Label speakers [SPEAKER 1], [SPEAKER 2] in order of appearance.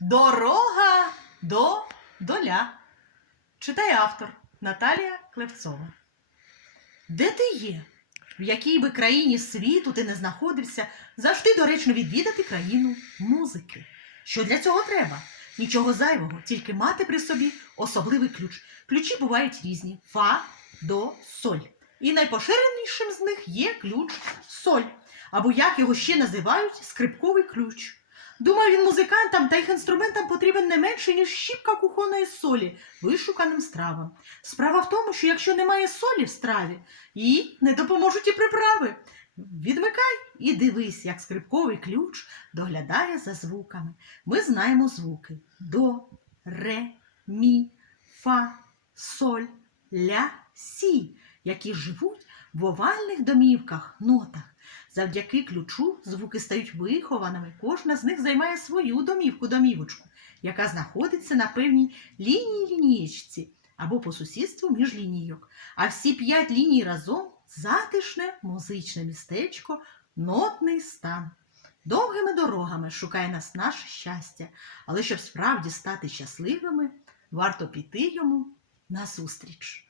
[SPEAKER 1] Дорога до доля. Читає автор Наталія Клевцова. Де ти є? В якій би країні світу ти не знаходився, завжди доречно відвідати країну музики. Що для цього треба? Нічого зайвого, тільки мати при собі особливий ключ. Ключі бувають різні: фа, до, соль. І найпоширенішим з них є ключ соль, або як його ще називають, скрипковий ключ. Думаю, він музикантам та їх інструментам потрібен не менше, ніж щіпка кухонної солі вишуканим стравам. Справа в тому, що якщо немає солі в страві, їй не допоможуть і приправи. Відмикай і дивись, як скрипковий ключ доглядає за звуками. Ми знаємо звуки до, ре, мі, фа, соль, ля, сі, які живуть в овальних домівках, нотах. Завдяки ключу звуки стають вихованими, кожна з них займає свою домівку-домівочку, яка знаходиться на певній лінії-лінієчці або по сусідству між лінійок. А всі п'ять ліній разом затишне музичне містечко, нотний стан. Довгими дорогами шукає нас наше щастя, але щоб справді стати щасливими, варто піти йому назустріч.